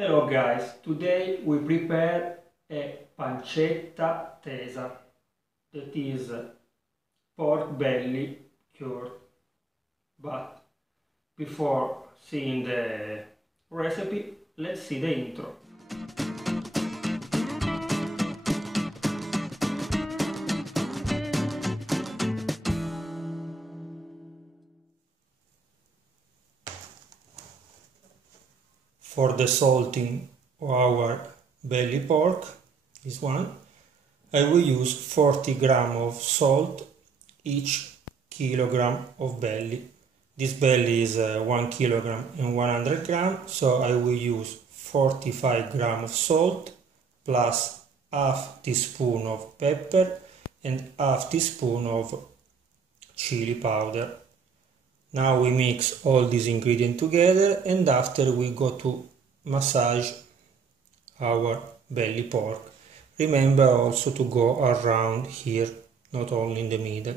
Hello guys, today we prepare a pancetta tesa, that is pork belly cured. But before seeing the recipe, let's see the intro. For the salting of our belly pork, this one, I will use 40 grams of salt each kilogram of belly. This belly is 1 kilogram and 100 grams, so I will use 45 grams of salt plus half teaspoon of pepper and half teaspoon of chili powder. Now we mix all these ingredients together, and after we go to massage our belly pork. Remember also to go around here, not only in the middle.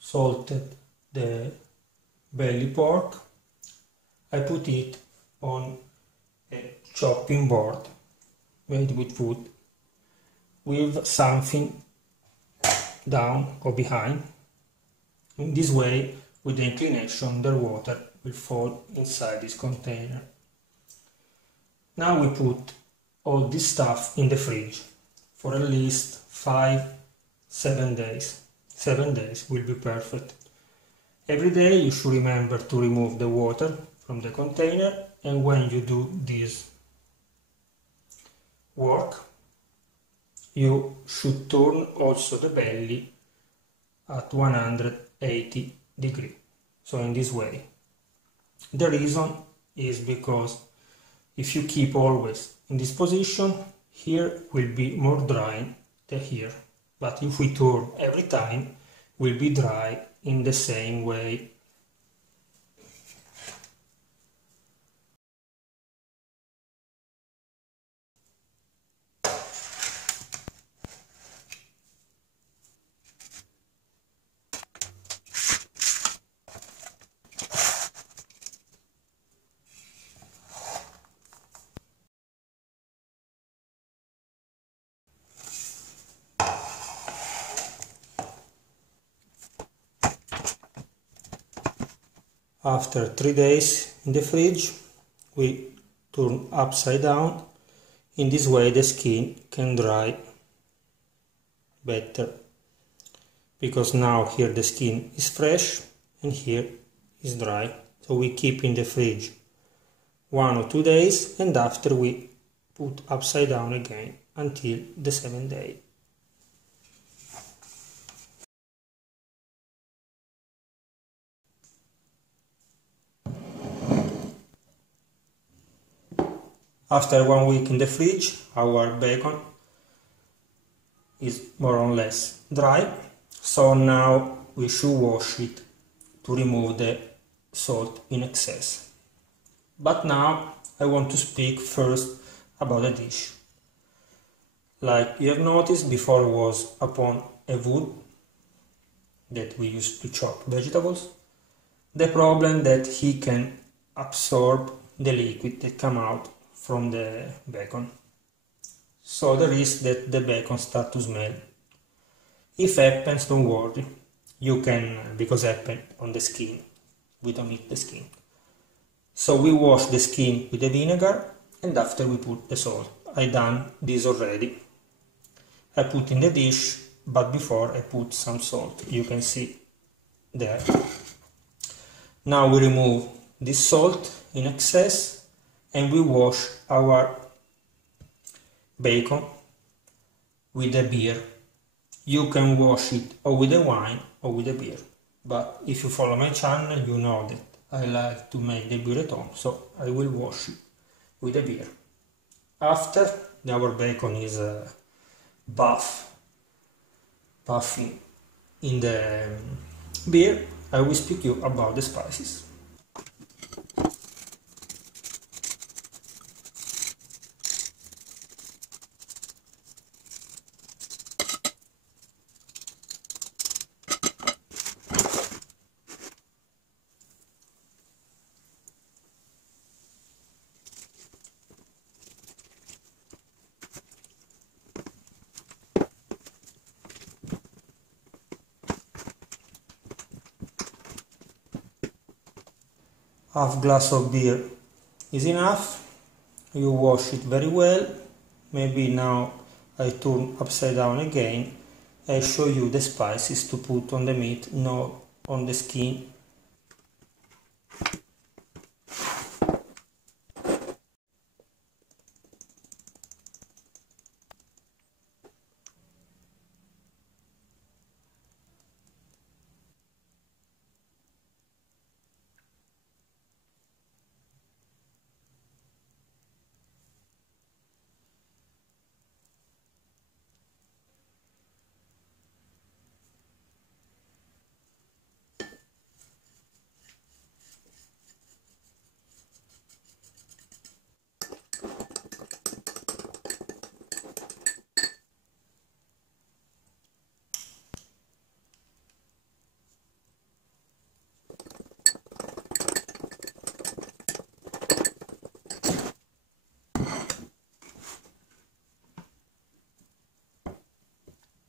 Salted the belly pork. I put it on a chopping board made with wood with something down or behind. In this way, with the inclination, the water will fall inside this container. Now we put all this stuff in the fridge for at least 5-7 days. 7 days will be perfect. Every day you should remember to remove the water from the container, and when you do this work, you should turn also the belly at 180 degrees. So in this way. The reason is because if you keep always in this position, here will be more dry than here. But if we turn every time, will be dry in the same way. After 3 days in the fridge, we turn upside down. In this way the skin can dry better, because now here the skin is fresh and here is dry. So we keep in the fridge 1 or 2 days, and after we put upside down again until the 7th day. After 1 week in the fridge, our bacon is more or less dry, so now we should wash it to remove the salt in excess. But now I want to speak first about the dish. Like you have noticed, before was upon a wood that we used to chop vegetables. The problem that he can absorb the liquid that come out from the bacon. So the risk that the bacon start to smell. If happens, don't worry. You can, because happen on the skin. We don't eat the skin. So we wash the skin with the vinegar, and after we put the salt. I done this already. I put in the dish, but before I put some salt. You can see there. Now we remove this salt in excess, and we wash our bacon with a beer. You can wash it or with a wine or with a beer. But if you follow my channel, you know that I like to make the beer at home, so I will wash it with a beer. After our bacon is buffing in the beer, I will speak you about the spices. Half glass of beer is enough. You wash it very well. Maybe now I turn upside down again and show you the spices to put on the meat, not on the skin.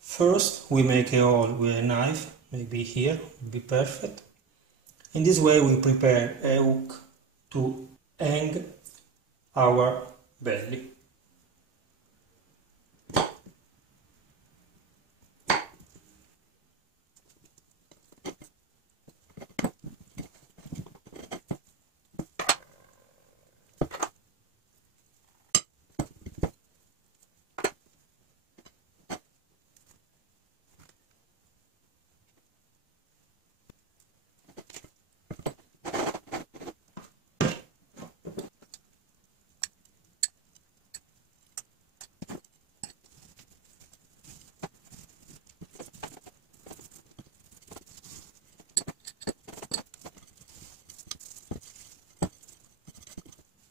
First, we make a hole with a knife, maybe here, would be perfect. In this way we prepare a hook to hang our belly.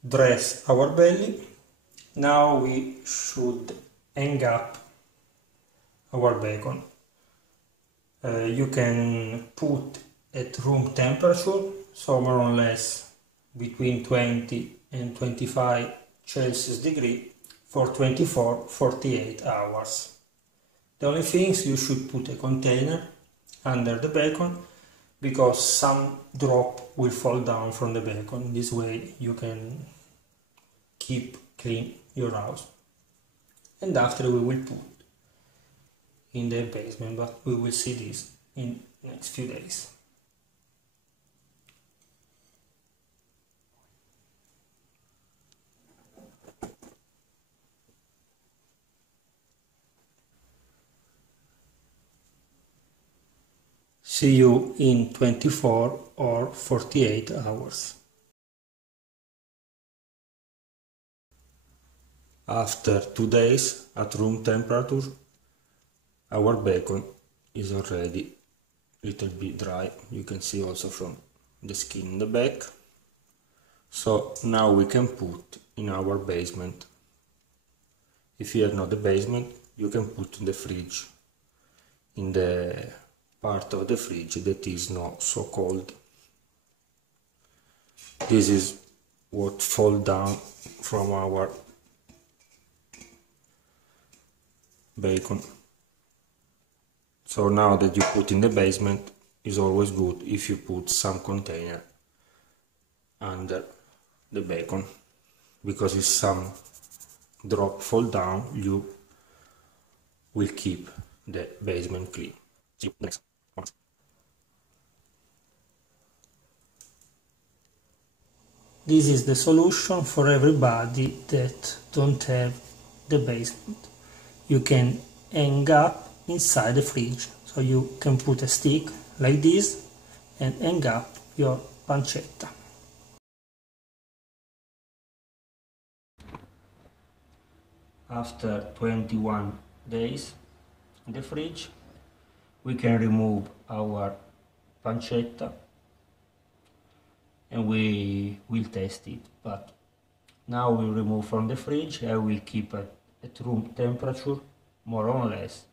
Dress our belly. Now we should hang up our bacon. You can put at room temperature, so more or less between 20 and 25 Celsius degree for 24-48 hours. The only thing is you should put a container under the bacon, because some drop will fall down from the bacon. This way you can keep clean your house. And after we will put in the basement, but we will see this in next few days. See you in 24 or 48 hours. After 2 days at room temperature, our bacon is already a little bit dry. You can see also from the skin in the back. So now we can put in our basement. If you have not the basement, you can put in the fridge, in the part of the fridge that is not so cold. This is what falls down from our bacon. So now that you put in the basement, is always good if you put some container under the bacon, because if some drop fall down, you will keep the basement clean. See you next one. This is the solution for everybody that don't have the basement. You can hang up inside the fridge. So you can put a stick like this and hang up your pancetta. After 21 days in the fridge, we can remove our pancetta and we will test it. But now we remove from the fridge. I will keep it at room temperature, more or less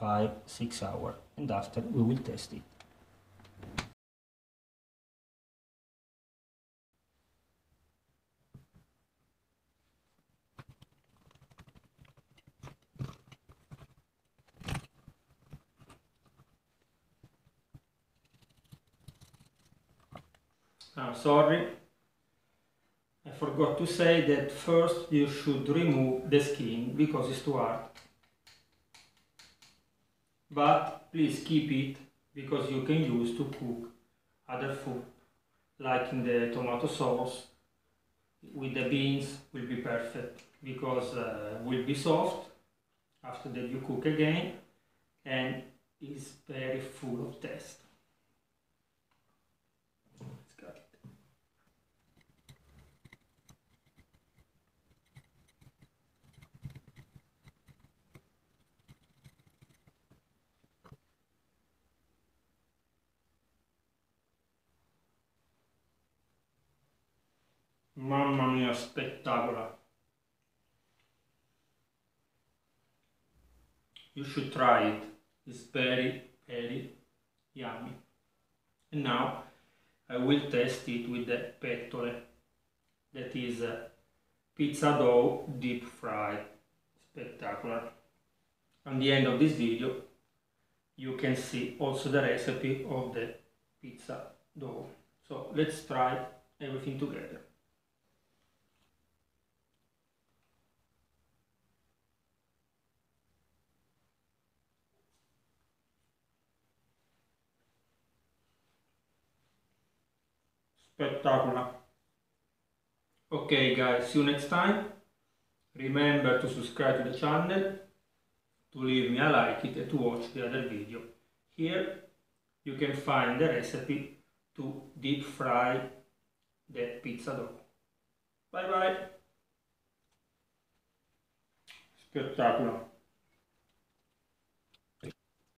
5-6 hours, and after we will test it. Sorry, I forgot to say that first you should remove the skin because it's too hard. But please keep it because you can use to cook other food, like in the tomato sauce with the beans will be perfect because will be soft after that you cook again and is very full of taste. Let's cut it. Mamma mia, spettacular! You should try it. It's very, very yummy. And now I will test it with the pettole, that is pizza dough deep fried. Spectacular. At the end of this video you can see also the recipe of the pizza dough. So let's try everything together. Spectacular. Okay guys, see you next time. Remember to subscribe to the channel, to leave me a like it and to watch the other video. Here you can find the recipe to deep fry the pizza dough. Bye bye. Spectacular.